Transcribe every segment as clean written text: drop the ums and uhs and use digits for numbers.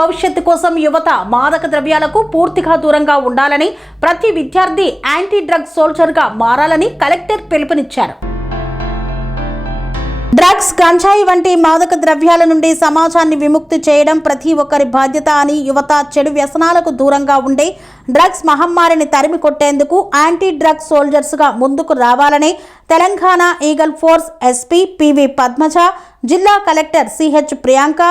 భవిష్యత్తు కోసం యువత మాదక ద్రవ్యాలకు పూర్తిగా దూరంగా ఉండాలని, ప్రతి విద్యార్థి యాంటీ డ్రగ్స్ సోల్జర్గా మారాలని కలెక్టర్ పిలుపునిచ్చారు. డ్రగ్స్, గంజాయి వంటి మాదక ద్రవ్యాల నుండి సమాజాన్ని విముక్తి చేయడం ప్రతి ఒక్కరి బాధ్యత అని, యువత చెడు వ్యసనాలకు దూరంగా ఉండే డ్రగ్స్ మహమ్మారిని తరిమి కొట్టేందుకు యాంటీ డ్రగ్స్ సోల్జర్స్గా ముందుకు రావాలని Telangana eagle force SP PV Padmaja, జిల్లా కలెక్టర్ సిహెచ్ ప్రియాంక,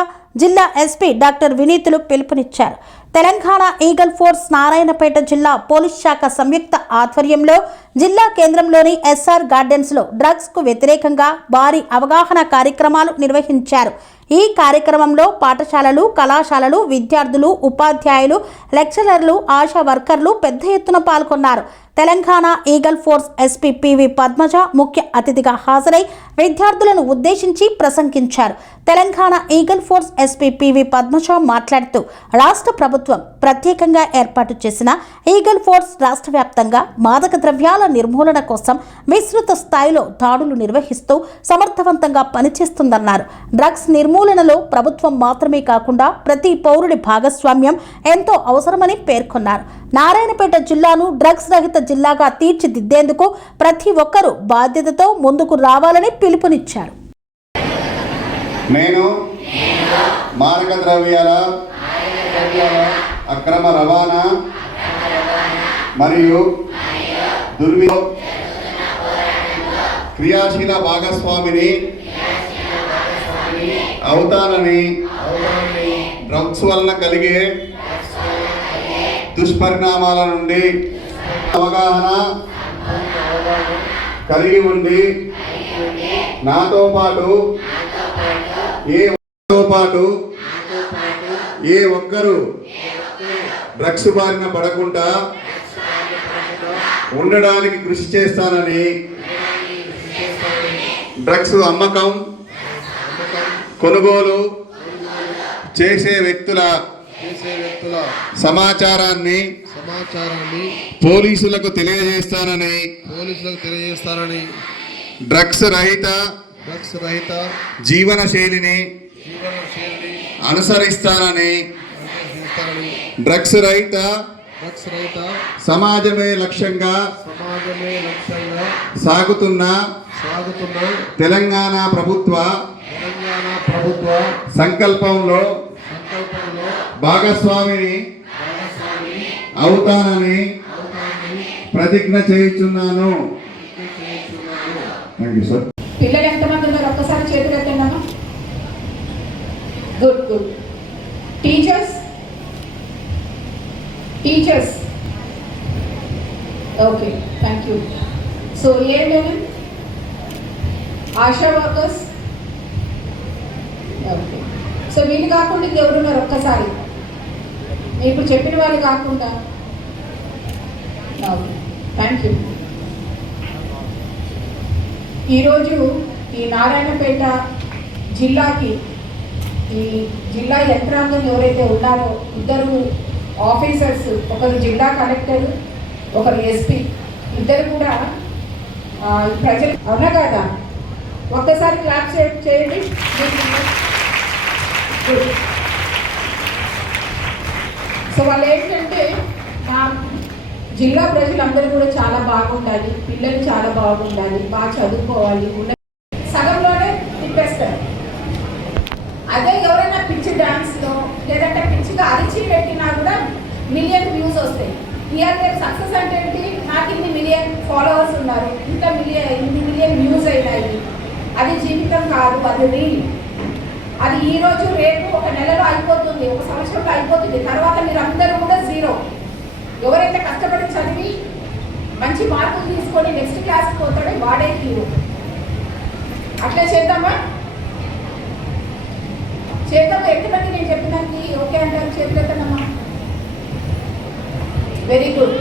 జిల్లా ఎస్పీ డాక్టర్ వినీతులు పిలుపునిచ్చారు. తెలంగాణ ఈగల్ ఫోర్స్ నారాయణపేట జిల్లా పోలీస్ శాఖ సంయుక్త ఆధ్వర్యంలో జిల్లా కేంద్రంలోని ఎస్ఆర్ గార్డెన్స్లో డ్రగ్స్కు వ్యతిరేకంగా భారీ అవగాహన కార్యక్రమాలు నిర్వహించారు. ఈ కార్యక్రమంలో పాఠశాలలు, కళాశాలలు, విద్యార్థులు, ఉపాధ్యాయులు, లెక్చరర్లు, ఆశా వర్కర్లు పెద్ద ఎత్తున పాల్గొన్నారు. Telangana eagle force SP PV Padmaja ముఖ్య అతిథిగా హాజరై విద్యార్థులను ఉద్దేశించి ప్రసంగించారు. Telangana eagle force SP PV Padmaja మాట్లాడుతూ, రాష్ట్ర ప్రభుత్వం ప్రత్యేకంగా ఏర్పాటు చేసిన ఈగల్ ఫోర్స్ రాష్ట్ర వ్యాప్తంగా మాదక ద్రవ్యాల నిర్మూలన కోసం విస్తృత స్థాయిలో దాడులు నిర్వహిస్తూ సమర్థవంతంగా పనిచేస్తుందన్నారు. డ్రగ్స్ నిర్మూలనలో ప్రభుత్వం మాత్రమే కాకుండా ప్రతి పౌరుడి భాగస్వామ్యం ఎంతో అవసరమని పేర్కొన్నారు. నారాయణపేట జిల్లాను డ్రగ్స్ రహిత జిల్లాగా తీర్చిదిద్దేందుకు ప్రతి ఒక్కరూ బాధ్యతతో ముందుకు రావాలని పిలుపునిచ్చారు. నేను మాదక ద్రవ్యాల అక్రమ రవాణా మరియు దుర్వినియోగ క్రియాశీల భాగస్వామిని అవుతానని, డ్రగ్స్ వలన కలిగే దుష్పరిణామాల నుండి అవగాహన కలిగి ఉండి నాతో పాటు ఏ ఒక్కరు డ్రగ్స్ బారిన పడకుండా ఉండడానికి కృషి చేస్తానని, డ్రగ్స్ అమ్మకం, కొనుగోలు చేసే వ్యక్తుల సమాచారాన్ని పోలీసులకు తెలియజేస్తానని, డ్రగ్స్ రహిత జీవన శైలిని అనుసరిస్తానని, డ్రగ్స్ రహిత సమాజమే లక్ష్యంగా సాగుతున్న తెలంగాణ ప్రభుత్వ సంకల్పంలో భాగస్వామిని అవుతానని ప్రతిజ్ఞ చేయుచున్నాను. పిల్లలు ఎంతమంది ఉన్నారు? ఒక్కసారి చేతులు ఎత్తండి అమ్మా. Good good. Teachers okay, thank you. So ఏమేమి ఆశా వర్కర్స్ ఓకే. సో వీళ్ళు కాకుండా ఇంకెవరున్నారు? ఒక్కసారి ఇప్పుడు చెప్పిన వాళ్ళు కాకుండా. Okay, thank you. ఈరోజు ఈ నారాయణపేట జిల్లాకి, ఈ జిల్లా యంత్రాంగం ఎవరైతే ఉన్నారో, ఇద్దరు ఆఫీసర్స్, ఒకరు జిల్లా కలెక్టర్, ఒకరు ఎస్పీ, ఇద్దరు కూడా ప్రజలు, అవునా కదా? ఒక్కసారి క్లాప్ చేయండి. సో వాళ్ళు ఏంటంటే, నా జిల్లా ప్రజలందరూ కూడా చాలా బాగుండాలి, పిల్లలు చాలా బాగుండాలి, బాగా చదువుకోవాలి, సగంలోనే తిప్పేస్తారు. అదే ఎవరైనా పిచ్చి డాన్స్లో లేదంటే పిచ్చిగా అరిచి పెట్టినా కూడా మిలియన్ వ్యూస్ వస్తాయి. ఇయర్ రేపు సక్సెస్ అంటే ఏంటి? నాకు ఇన్ని మిలియన్ ఫాలోవర్స్ ఉన్నారు, ఇన్ని మిలియన్ వ్యూస్ అయినాయి. అది జీవితం కాదు, అది రీల్. అది ఈరోజు రేపు ఒక నెలలో అయిపోతుంది, ఒక సంవత్సరంలో అయిపోతుంది. తర్వాత మీరు అందరూ కూడా జీరో. ఎవరైతే కష్టపడి చదివి మంచి మార్కులు తీసుకొని నెక్స్ట్ క్లాస్కి పోతాడో వాడే హీరో. అట్లా చేద్దామా? చేద్దామా? ఎంతమంది నేను చెప్పినానికి ఓకే అంటారు? చేతులెత్తనమ్మా. Very good.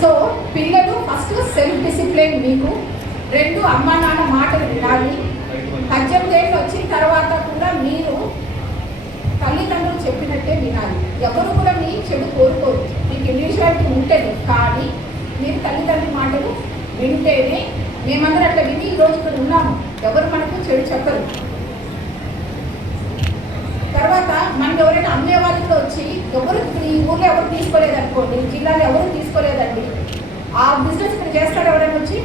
సో పిల్లలు ఫస్ట్ సెల్ఫ్ డిసిప్లిన్, మీకు రెండు అమ్మ నాన్న మాటలు వినాలి. 18 ఏళ్ళు వచ్చిన తర్వాత కూడా మీరు తల్లిదండ్రులు చెప్పినట్టే వినాలి. ఎవరు కూడా మీ చెడు కోరుకోరు, మీకు ఇండివిజువాలిటీ ఉంటుంది. కానీ మీరు తల్లిదండ్రుల మాటలు వింటేనే, మేమందరూ అట్లా విని ఈరోజు ఇక్కడ ఉన్నాము. ఎవరు మనకు చెడు చెప్పరు. తర్వాత మనకి ఎవరైనా అమ్మే వాళ్ళు కూడా వచ్చి ఎవరు ఈ ఊర్లో ఎవరు తీసుకోలేదు అనుకోండి, జిల్లాలో ఎవరు తీసుకోలేదండి, ఆ బిజినెస్ ఇక్కడ చేస్తాడు ఎవరైనా వచ్చి?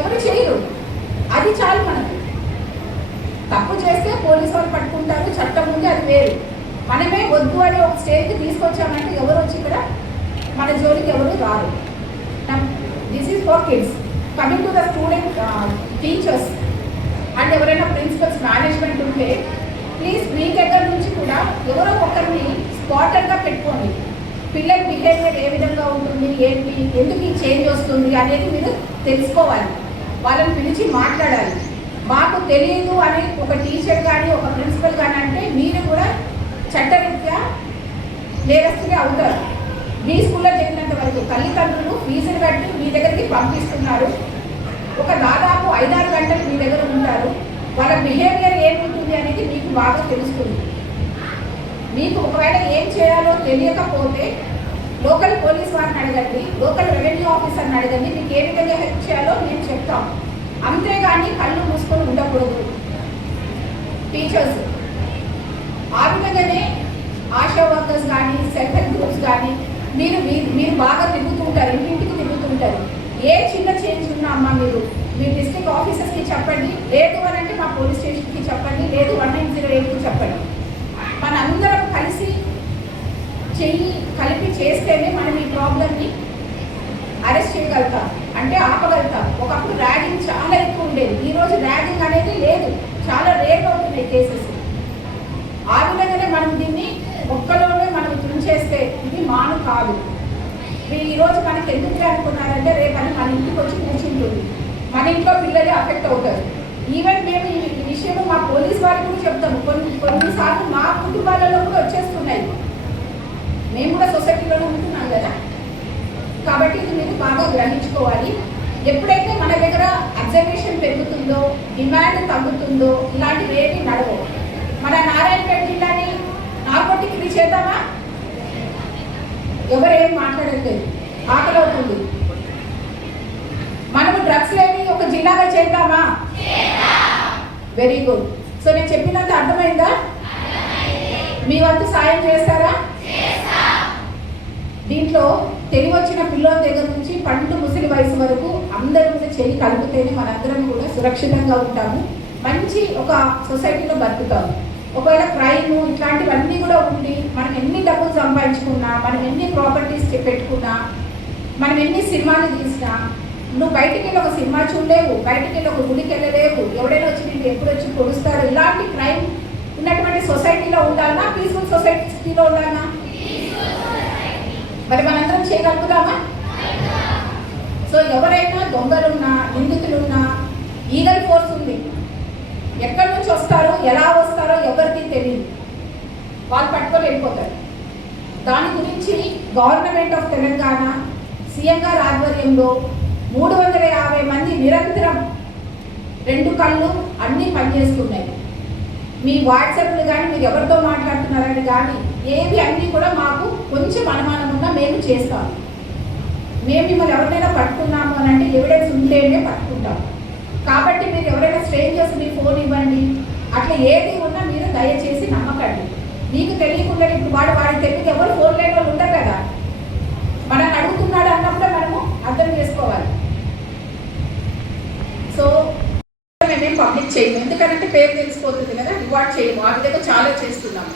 ఎవరు చేయరు. అది చాలు మనకి. తప్పు చేస్తే పోలీసు వాళ్ళు పట్టుకుంటారు, చట్టం ఉంది, అది వేరు. మనమే వద్దు అని ఒక స్టేజ్కి తీసుకొచ్చామంటే ఎవరు వచ్చి ఇక్కడ మన జోలికి ఎవరు రారు. This is for kids. Coming to the student, teachers and ఎవరైనా ప్రిన్సిపల్స్, మేనేజ్మెంట్ ఉంటే ప్లీజ్ మీ దగ్గర నుంచి కూడా ఎవరో ఒకరిని స్పాటర్గా పెట్టుకోండి. పిల్లల బిహేవియర్ ఏ విధంగా ఉంటుంది, ఏంటి, ఎందుకు ఈ చేంజ్ వస్తుంది అనేది మీరు తెలుసుకోవాలి. వాళ్ళని పిలిచి మాట్లాడాలి. మాకు తెలియదు అని ఒక టీచర్ కానీ ఒక ప్రిన్సిపల్ కానీ అంటే మీరు కూడా చట్టరీత్యా నేరస్తులే అవుతారు. మీ స్కూల్లో జరిగినంత వరకు తల్లిదండ్రులు ఫీజులు కట్టి మీ దగ్గరికి పంపిస్తున్నారు. ఒక దాదాపు 5-6 గంటలు మీ దగ్గర ఉంటారు. వాళ్ళ బిహేవియర్ ఏముంటుంది అనేది మీకు బాగా తెలుస్తుంది. మీకు ఒకవేళ ఏం చేయాలో తెలియకపోతే లోకల్ పోలీస్ వారిని అడగండి, లోకల్ రెవెన్యూ ఆఫీసర్ని అడగండి. మీకు ఏ విధంగా హెల్ప్ చేయాలో మేము చెప్తాం. అంతేగాని కళ్ళు మూసుకొని ఉండకూడదు టీచర్స్. ఆ విధంగానే ఆశా వర్కర్స్ కానీ సెల్ఫ్ హెల్ప్ గ్రూప్స్ కానీ మీరు బాగా తిరుగుతుంటారు, ఇంటింటికి తిరుగుతుంటారు. ఏ చిన్న చేంజ్ ఉన్నా అమ్మ మీరు మీ డిస్ట్రిక్ట్ ఆఫీసర్స్కి చెప్పండి, లేదు అని అంటే మా పోలీస్ స్టేషన్కి చెప్పండి, లేదు 1908కి చెప్పండి. మనందరం కలిసి చెయ్యి కలిపి చేస్తేనే మనం ఈ ప్రాబ్లమ్ని అరెస్ట్ చేయగలుగుతాం, అంటే ఆపగలుగుతాం. ఒకప్పుడు ర్యాగింగ్ చాలా ఎక్కువ ఉండేది, ఈరోజు ర్యాగింగ్ అనేది లేదు, చాలా రేర్ అవుతున్నాయి కేసెస్. ఆ విధంగానే మనం దీన్ని ఒక్కలోనే మనం తుంచేస్తే ఇది మాను కాదు. ఈరోజు మనకి ఎందుకు అనుకున్నారంటే రేపని మన ఇంటికి వచ్చి కూర్చుంటుంది, మన ఇంట్లో పిల్లలే అఫెక్ట్ అవుతారు. ఈవెన్ మేము ఈ విషయం మా పోలీస్ వారికి కూడా చెప్తాము. కొన్నిసార్లు మా కుటుంబాలలో కూడా వచ్చేస్తున్నాయి. మేము కూడా సొసైటీలోనే ఉంటున్నాం కదా, కాబట్టి ఇది మీరు బాగా గ్రహించుకోవాలి. ఎప్పుడైతే మన దగ్గర అబ్జర్వేషన్ పెరుగుతుందో, డిమాండ్ తగ్గుతుందో, ఇలాంటివి ఏమీ నడవవు. మన నారాయణపేట జిల్లాని నార్కోటిక్ ఫ్రీ చేద్దామా? ఎవరేం మాట్లాడట్లేదు, ఆకలి అవుతుంది. మనము డ్రగ్స్ లేని ఒక జిల్లాగా చేద్దామా? Very good. సో నేను చెప్పినంత అర్థమైందా? మీ వంతు సాయం చేస్తారా? దీంట్లో తెలివి వచ్చిన పిల్లల దగ్గర నుంచి పండు ముసలి వయసు వరకు అందరూ కూడా చేయి కలిపితేనే మనందరం కూడా సురక్షితంగా ఉంటాము, మంచి ఒక సొసైటీలో బతుకుతాము. ఒకవేళ క్రైమ్ ఇట్లాంటివన్నీ కూడా ఉండి మనం ఎన్ని డబ్బులు సంపాదించుకున్నా, మనం ఎన్ని ప్రాపర్టీస్ పెట్టుకున్నా, మనం ఎన్ని సినిమాలు తీసినా, నువ్వు బయటికి వెళ్ళి ఒక సినిమా చూడలేవు, బయటికి వెళ్ళి ఒక గుడికి వెళ్ళలేవు, ఎవడైనా వచ్చి నీకు ఎప్పుడు వచ్చి పొడుస్తాడు. ఇలాంటి క్రైమ్ ఉన్నటువంటి సొసైటీలో ఉండాలన్నా, పీస్ఫుల్ సొసైటీలో ఉండాలన్నా? మరి మనందరం చేయగలుగుతామా? సో ఎవరైనా దొంగలున్నా, నిందితులున్నా, ఈగల్ ఫోర్స్ ఉంది. ఎక్కడి నుంచి వస్తారో, ఎలా వస్తారో ఎవరికి తెలియదు, వాళ్ళు పట్టుకొని వెళ్ళిపోతారు. దాని గురించి గవర్నమెంట్ ఆఫ్ తెలంగాణ సీఎం గారి ఆధ్వర్యంలో 350 మంది నిరంతరం 2 కళ్ళు అన్నీ పనిచేస్తున్నాయి. మీ వాట్సాప్లు కానీ మీరు ఎవరితో మాట్లాడుతున్నారని కానీ ఏవి అన్నీ కూడా మాకు కొంచెం అనుమానం ఉన్నా మేము చేస్తాము. మేము మిమ్మల్ని ఎవరినైనా పట్టుకున్నాము అని అంటే ఎవిడెన్స్ ఉంటేనే పట్టుకుంటాము. కాబట్టి మీరు ఎవరైనా స్ట్రేంజర్స్ మీ ఫోన్ ఇవ్వండి, అట్లా ఏది ఉన్నా మీరు దయచేసి నమ్మకండి. మీకు తెలియకుండా ఇప్పుడు వాడికి తెలియదు, ఎవరు ఫోన్ లేని వాళ్ళు ఉంటారు కదా, మనం అడుగుతున్నాడు అన్నప్పుడే మనము అర్థం చేసుకోవాలి. సో మేమేం పబ్లిక్ చేయము, ఎందుకంటే పేరు తెలిసిపోతుంది కదా, రివార్డ్ చేయము. ఆ విధంగా చాలా చేస్తున్నాము.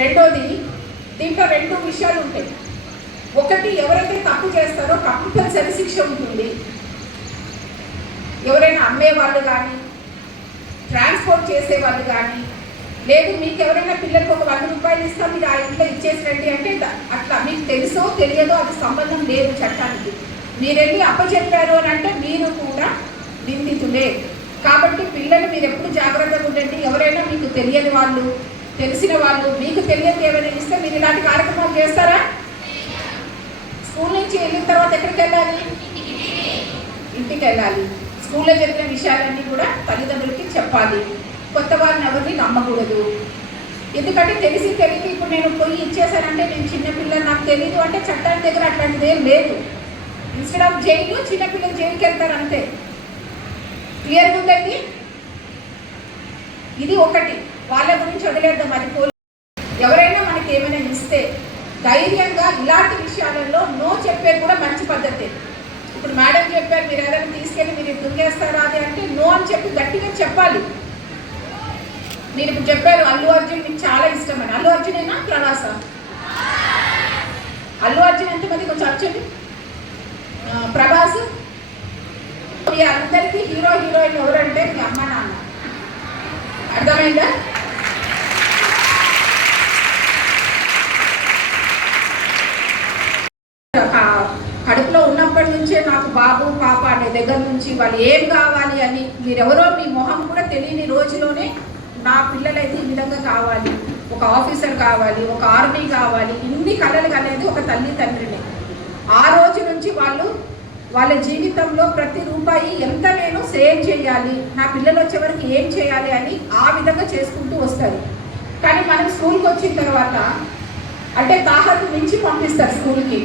రెండోది, దీంట్లో 2 విషయాలు ఉంటాయి. ఒకటి, ఎవరైతే తప్పు చేస్తారో కంపల్సరీ శిక్ష ఉంటుంది. ఎవరైనా అమ్మేవాళ్ళు కానీ, ట్రాన్స్పోర్ట్ చేసేవాళ్ళు కానీ, లేదు మీకు ఎవరైనా పిల్లలకు ఒక 100 రూపాయలు ఇస్తా మీరు ఆ ఇంట్లో ఇచ్చేసిరండి అంటే అట్లా మీకు తెలుసో తెలియదో అది సంబంధం లేదు చట్టానికి. మీరు వెళ్ళి అప్పచెప్పారు అని అంటే మీరు కూడా నిందితులే. కాబట్టి పిల్లలు మీరు ఎప్పుడు జాగ్రత్తగా ఉండండి. ఎవరైనా మీకు తెలియని వాళ్ళు, తెలిసిన వాళ్ళు, మీకు తెలియదు ఏమైనా ఇస్తే మీరు ఇలాంటి కార్యక్రమాలు చేస్తారా? స్కూల్ నుంచి వెళ్ళిన తర్వాత ఎక్కడికి వెళ్ళాలి? ఇంటికి వెళ్ళాలి. స్కూల్లో జరిగిన విషయాలన్నీ కూడా తల్లిదండ్రులకి చెప్పాలి. కొత్త వారిని ఎవరిని నమ్మకూడదు. ఎందుకంటే తెలిసి తెలియదు ఇప్పుడు నేను పోయి ఇచ్చేసానంటే నేను చిన్నపిల్లలు నాకు తెలీదు అంటే చట్టాల దగ్గర అట్లాంటిది ఏం లేదు. ఇన్స్టెడ్ ఆఫ్ జైలు, చిన్నపిల్లలు జైలుకి వెళ్తారు అంతే. క్లియర్గా ఉందండి? ఇది ఒకటి, వాళ్ళ గురించి వదిలేద్దాం. అది ఎవరైనా మనకి ఏమైనా ఇస్తే ధైర్యంగా ఇలాంటి విషయాలలో నో చెప్పేది కూడా మంచి పద్ధతి. ఇప్పుడు మేడం చెప్పారు, మీరు ఎవరైనా తీసుకెళ్ళి మీరు దుంగేస్తారా అది అంటే నో అని చెప్పి గట్టిగా చెప్పాలి. మీరు ఇప్పుడు చెప్పారు అల్లు అర్జున్ మీకు చాలా ఇష్టం అని. అల్లు అర్జున్ అయినా ప్రభాస? అల్లు అర్జున్ ఎంతమంది కొంచెం వచ్చండి. ప్రభాస్. మీ అందరికీ హీరో హీరోయిన్ ఎవరంటే మీ అమ్మ నాన్న. అర్థమైందా? కడుపులో ఉన్నప్పటి నుంచే నాకు బాబు పాప అనే దగ్గర నుంచి వాళ్ళు ఏం కావాలి అని మీరెవరో మీ మొహం కూడా తెలియని రోజులోనే నా పిల్లలైతే ఈ విధంగా కావాలి, ఒక ఆఫీసర్ కావాలి, ఒక ఆర్మీ కావాలి, ఇన్ని కళలు అనేది ఒక తల్లి తండ్రిని. ఆ రోజు నుంచి వాళ్ళు వాళ్ళ జీవితంలో ప్రతి రూపాయి ఎంత నేను సేవ్ చేయాలి, నా పిల్లలు వచ్చేవరకు ఏం చేయాలి అని ఆ విధంగా చేసుకుంటూ వస్తారు. కానీ మనం స్కూల్కి వచ్చిన తర్వాత అంటే తాహతు మించి పంపిస్తారు స్కూల్కి.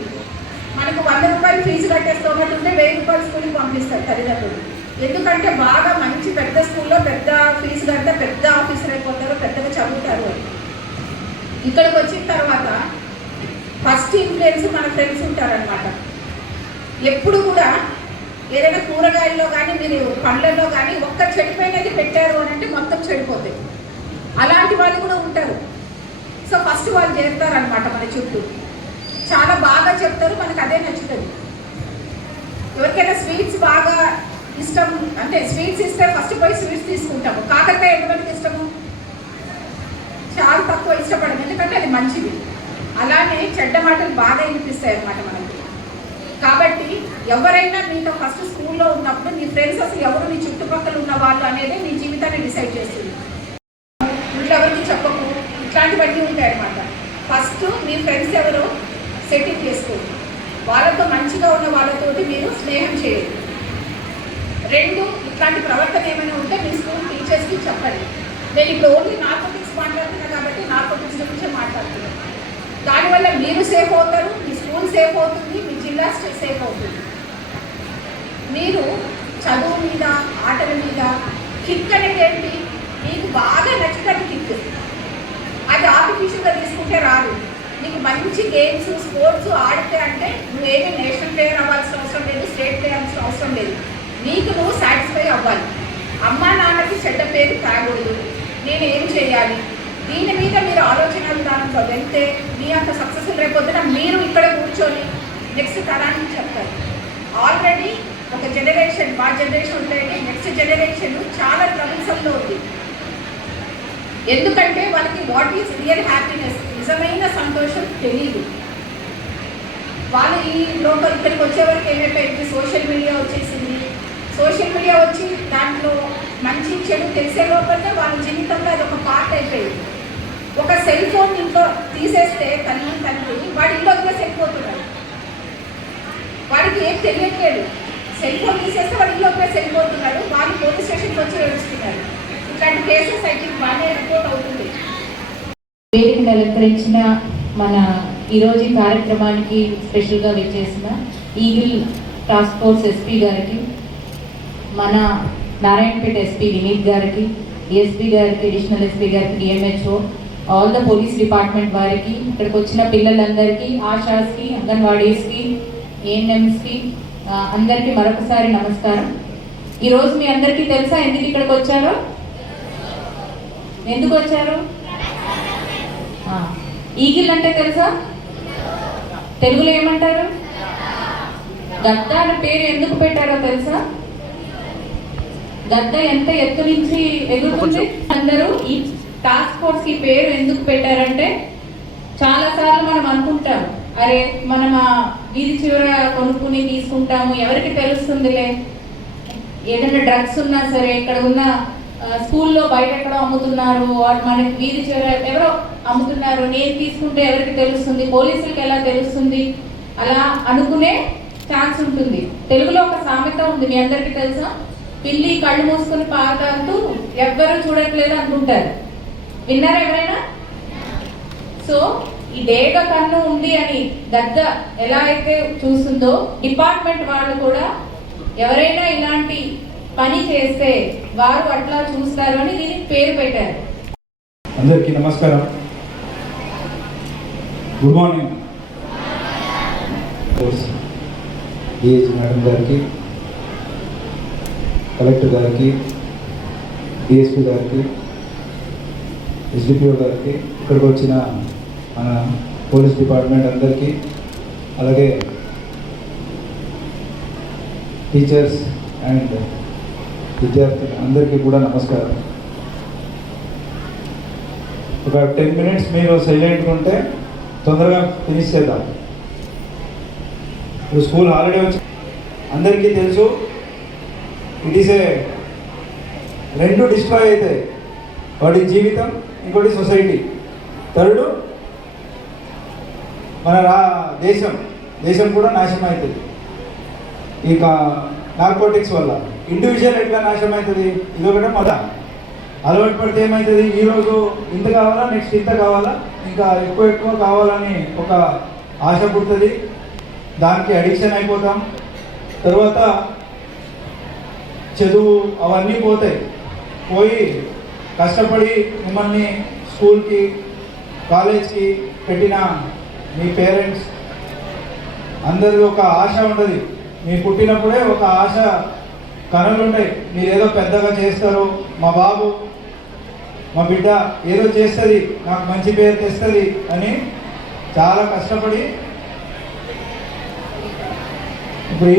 మనకు 100 రూపాయలు ఫీజు కట్టేస్తున్నట్టుంటే 1000 రూపాయలు స్కూల్కి పంపిస్తారు తల్లిదండ్రులు. ఎందుకంటే బాగా మంచి పెద్ద స్కూల్లో పెద్ద ఫీజు కడితే పెద్ద ఆఫీసర్ అయిపోతారు, పెద్దగా చదువుతారు. ఇక్కడికి వచ్చిన తర్వాత ఫస్ట్ ఇన్ఫ్లుయెన్స్ మన ఫ్రెండ్స్ ఉంటారనమాట. ఎప్పుడు కూడా ఏదైనా కూరగాయల్లో కానీ మీరు పండ్లలో కానీ ఒక్క చెడిపోయినది పెట్టారు అని అంటే మొత్తం చెడిపోతాయి. అలాంటి వాళ్ళు కూడా ఉంటారు. సో ఫస్ట్ వాళ్ళు చేస్తారనమాట మన చుట్టూ. చాలా బాగా చెప్తారు, మనకు అదే నచ్చుతుంది. ఎవరికైనా స్వీట్స్ బాగా ఇష్టం అంటే స్వీట్స్ ఇస్తే ఫస్ట్ పోయి స్వీట్స్ తీసుకుంటాము. కాకరకాయ ఎంతమందికి ఇష్టము? చాలా తక్కువ ఇష్టపడము, ఎందుకంటే అది మంచిది. అలానే చెడ్డ మాటలు బాగా వినిపిస్తాయి అన్నమాట మనకి. కాబట్టి ఎవరైనా మీతో ఫస్ట్ స్కూల్లో ఉన్నప్పుడు నీ ఫ్రెండ్స్ అసలు ఎవరు, నీ చుట్టుపక్కల ఉన్న వాళ్ళు అనేది నీ జీవితాన్ని డిసైడ్ చేస్తుంది. ఇంట్లో ఎవరికి చెప్పకు, ఇట్లాంటివన్నీ ఉంటాయి అన్నమాట. ఫస్ట్ మీ ఫ్రెండ్స్ ఎవరు సెటిల్ చేసుకోండి, వాళ్ళతో మంచిగా ఉన్న వాళ్ళతోటి మీరు స్నేహం చేయండి. 2, ఇట్లాంటి ప్రవర్తన ఏమైనా ఉంటే మీ స్కూల్ టీచర్స్కి చెప్పండి. నేను ఇప్పుడు ఓన్లీ నార్కోటిక్స్ మాట్లాడుతున్నా కాబట్టి నార్కోటిక్స్ గురించే మాట్లాడుతున్నాను. దానివల్ల మీరు సేఫ్ అవుతారు, మీ స్కూల్ సేఫ్ అవుతుంది, మీ జిల్లా సేఫ్ అవుతుంది. మీరు చదువు మీద ఆటల మీద కిక్ అనేది ఏంటి? మీకు బాగా నచ్చుతుంది కిక్. అది ఆర్టిఫిషియల్గా తీసుకుంటే రాదు. నీకు మంచి గేమ్స్ స్పోర్ట్స్ ఆడితే అంటే నువ్వేమీ నేషనల్ ప్లేయర్ అవ్వాల్సిన అవసరం లేదు, స్టేట్ ప్లేయర్ అవ్వాల్సిన అవసరం లేదు. నీకు నువ్వు సాటిస్ఫై అవ్వాలి. అమ్మా నాన్నకి చెడ్డ పేరు తాగకూడదు, నేను ఏం చేయాలి, దీని మీద మీరు ఆలోచన విధానంలో వెళ్తే మీ అంత సక్సెస్ఫుల్ రేపొద్దున మీరు ఇక్కడ కూర్చొని నెక్స్ట్ తరానికి చెప్తారు. ఆల్రెడీ ఒక జనరేషన్, మా జనరేషన్ ఉంటేనే నెక్స్ట్ జనరేషన్ చాలా ట్రబుల్సంలో ఉంది. ఎందుకంటే వాళ్ళకి వాట్ ఈజ్ రియల్ హ్యాపీనెస్, నిజమైన సంతోషం తెలియదు. వాళ్ళు ఈ లోపల ఇక్కడికి వచ్చేవరకు ఏమైపోయింది, సోషల్ మీడియా వచ్చేసింది. సోషల్ మీడియా వచ్చి దాంట్లో మంచి చెడు తెలిసే లోపలనే వాళ్ళ జీవితంలో అది ఒక పార్ట్ అయిపోయింది. ఒక సెల్ ఫోన్ ఇంట్లో తీసేస్తే తండ్రి వాడి ఇంట్లో వదిలేసి వెళ్ళిపోతున్నాడు. వాడికి ఏం తెలియట్లేదు. సెల్ ఫోన్ తీసేస్తే వాడి ఇంట్లో వదిలేసి వెళ్ళిపోతున్నాడు. వాళ్ళు పోలీస్ స్టేషన్కి వచ్చి ఏడుస్తున్నారు. ఇట్లాంటి కేసెస్ అయితే బాగానే రిపోర్ట్ అవుతుంది. వేదికను అలంకరించిన మన ఈరోజు ఈ కార్యక్రమానికి స్పెషల్గా విచ్చేసిన ఈగిల్ టాస్క్ ఫోర్స్ ఎస్పీ గారికి, మన నారాయణపేట ఎస్పీ వినీత్ గారికి, డిఎస్పీ గారికి, అడిషనల్ ఎస్పీ గారికి, DMHO, all the police department వారికి, ఇక్కడికి వచ్చిన పిల్లలందరికీ, ఆశాస్కి, అంగన్వాడీస్కి, ఏఎన్ఎంస్కి అందరికీ మరొకసారి నమస్కారం. ఈరోజు మీ అందరికీ తెలుసా ఎందుకు ఇక్కడికి వచ్చారో? ఎందుకు వచ్చారు? ఈగిల్ అంటే తెలుసా? తెలుగులో ఏమంటారు? గద్ద అనే పేరు ఎందుకు పెట్టారో తెలుసా? గద్ద ఎంత ఎత్తు నుంచి ఎగురుతుంది. అందరూ ఈ టాస్క్ ఫోర్స్ కి పేరు ఎందుకు పెట్టారంటే, చాలా సార్లు మనం అనుకుంటాం, అరే మనం ఆ వీధి చివర కొనుక్కుని తీసుకుంటాము, ఎవరికి తెలుస్తుందిలే, ఏదైనా డ్రగ్స్ ఉన్నా సరే ఇక్కడ ఉన్న స్కూల్లో బయట ఎక్కడో అమ్ముతున్నారు, మనకి వీధి చివర ఎవరో అమ్ముతున్నారు, నేను తీసుకుంటే ఎవరికి తెలుస్తుంది, పోలీసులకు ఎలా తెలుస్తుంది, అలా అనుకునే ఛాన్స్ ఉంటుంది. తెలుగులో ఒక సామెత ఉంది, మీ అందరికీ తెలుసా? పిల్లి కళ్ళు మూసుకొని పారుతూ ఎవ్వరూ చూడట్లేదు అనుకుంటారు. విన్నారా ఎవరైనా? సో ఈ డేగ కన్ను ఉంది అని గద్ద ఎలా అయితే చూస్తుందో, డిపార్ట్మెంట్ వాళ్ళు కూడా ఎవరైనా ఇలాంటి పని చేస్తే వారు అట్లా చూస్తారు అని దీనికి పేరు పెట్టారు. అందరికీ నమస్కారం. Good morning. డిఎస్ మేడం గారికి, కలెక్టర్ గారికి, డిఎస్పీ గారికి, ఎస్డిపిఓ గారికి, ఇక్కడికి వచ్చిన మన పోలీస్ డిపార్ట్మెంట్ అందరికీ, అలాగే టీచర్స్ అండ్ విద్యార్థులు అందరికీ కూడా నమస్కారం. ఒక 10 minutes మీరు సైలెంట్గా ఉంటే తొందరగా ఫినిష్ చేద్దాం. ఇప్పుడు స్కూల్ హాలిడే వచ్చి అందరికీ తెలుసు, ఇట్ ఈస్ రెండు డిస్ట్రాయ్ అవుతాయి. ఒకటి జీవితం, ఇంకోటి సొసైటీ, థర్డ్ మన దేశం కూడా నాశనం అవుతుంది ఈ నార్కోటిక్స్ వల్ల. ఇండివిజువల్ ఎట్లా నాశనం అవుతుంది, ఇదొకటే మొద అలవాటు పడితే ఏమవుతుంది, ఈరోజు ఇంత కావాలా, నెక్స్ట్ ఇంత కావాలా, ఇంకా ఎక్కువ కావాలని ఒక ఆశ పుడుతుంది, దానికి అడిక్షన్ అయిపోతాం. తర్వాత చదువు అవన్నీ పోయి కష్టపడి మిమ్మల్ని స్కూల్కి కాలేజ్కి పెట్టిన మీ పేరెంట్స్ అందరికీ ఒక ఆశ ఉంటుంది. మీరు పుట్టినప్పుడే ఒక ఆశ, కనులు ఉంటాయి, మీరు ఏదో పెద్దగా చేస్తారు, మా బాబు మా బిడ్డ ఏదో చేస్తుంది, నాకు మంచి పేరు తెస్తుంది అని చాలా కష్టపడి